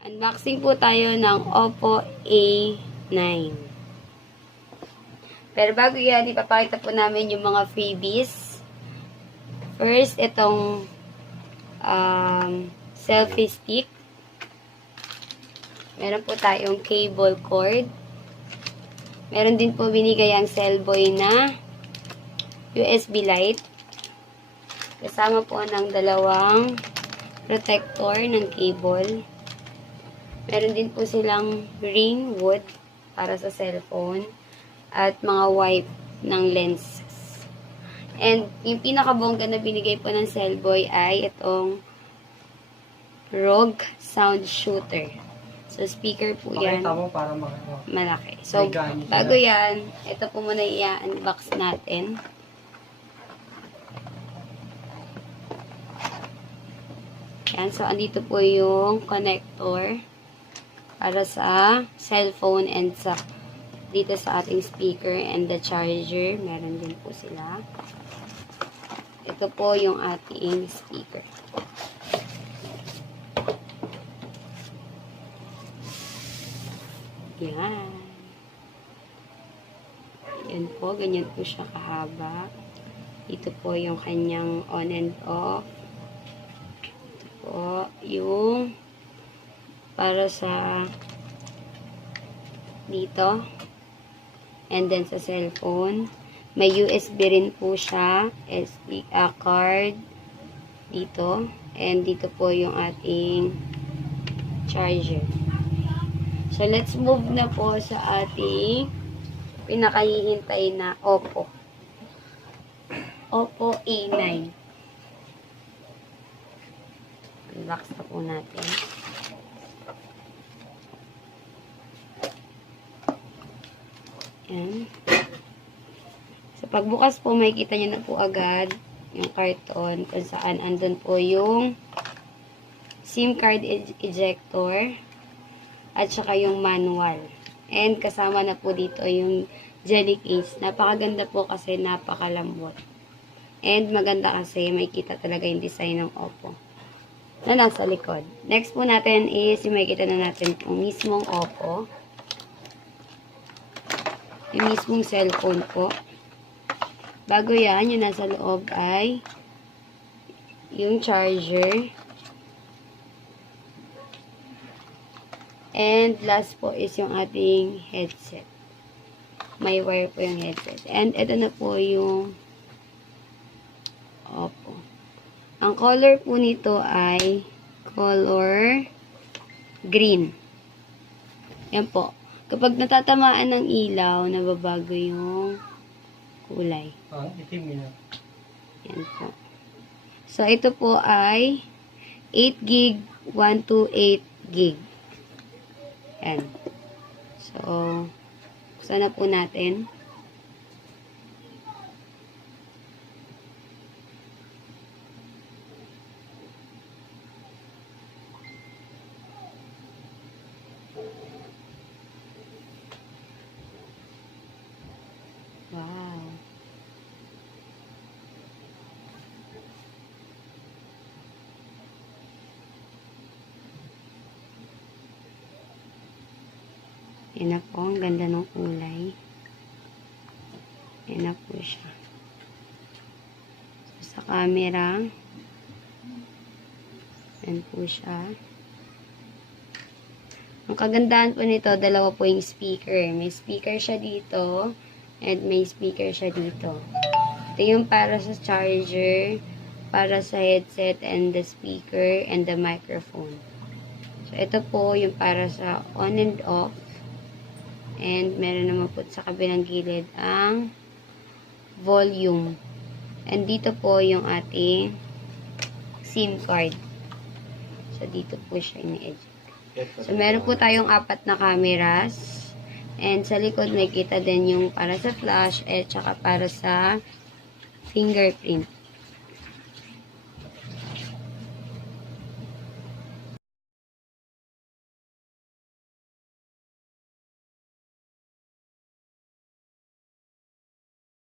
Unboxing po tayo ng Oppo A9. Pero bago yan, ipapakita po namin yung mga freebies. First, itong selfie stick. Meron po tayong cable cord. Meron din po binigay ang Cellboy na USB light. Kasama po ng dalawang protector ng cable. Meron din po silang ring wood para sa cellphone at mga wipe ng lenses. And yung pinakabongga na binigay po ng Cellboy ay itong ROG sound shooter. So, speaker po yan. Pakita mo para malaki. So, bago yan, ito po muna i-unbox natin. Yan. So, andito po yung connector para sa cellphone and sa dito sa ating speaker and the charger. Meron din po sila. Ito po yung ating speaker. Yan. Yan po. Ganyan po siya kahaba. Ito po yung kanyang on and off. Ito po yung para sa dito. And then sa cellphone. May USB rin po siya. SD card. Dito. And dito po yung ating charger. So, let's move na po sa ating pinakahihintay na Oppo. Oppo A9. Unbox na po natin. Yan. So, pagbukas po, makikita nyo na po agad yung karton kung saan andun po yung SIM card ejector at saka yung manual. And kasama na po dito yung jelly case. Napakaganda po kasi napakalambot. And maganda kasi makikita talaga yung design ng Oppo na nasa likod. Next po natin is yung makikita na natin yung mismong Oppo. Yung mismong cellphone po. Bago yan, yung nasa loob ay yung charger. And last po is yung ating headset. May wire po yung headset. And ito na po yung Oppo. Ang color po nito ay color green. Yan po. Kapag natatamaan ng ilaw, nababago yung kulay. Itim yun. Yan po. So, ito po ay 8 gig, 128 gig. Yan. So, buksan na po natin. Wow. Yan na po. Ang ganda ng kulay. Yan na po siya. So, sa camera, yan po siya. Ang kagandahan po nito, dalawa po yung speaker. May speaker siya dito, and may speaker siya dito. Ito yung para sa charger, para sa headset, and the speaker, and the microphone. So, ito po yung para sa on and off. And meron naman po sa kabilang gilid ang volume. And dito po yung ating SIM card. So, dito po siya ini-eject. So, meron po tayong 4 na cameras. And sa likod, may kita din yung para sa flash at saka para sa fingerprint.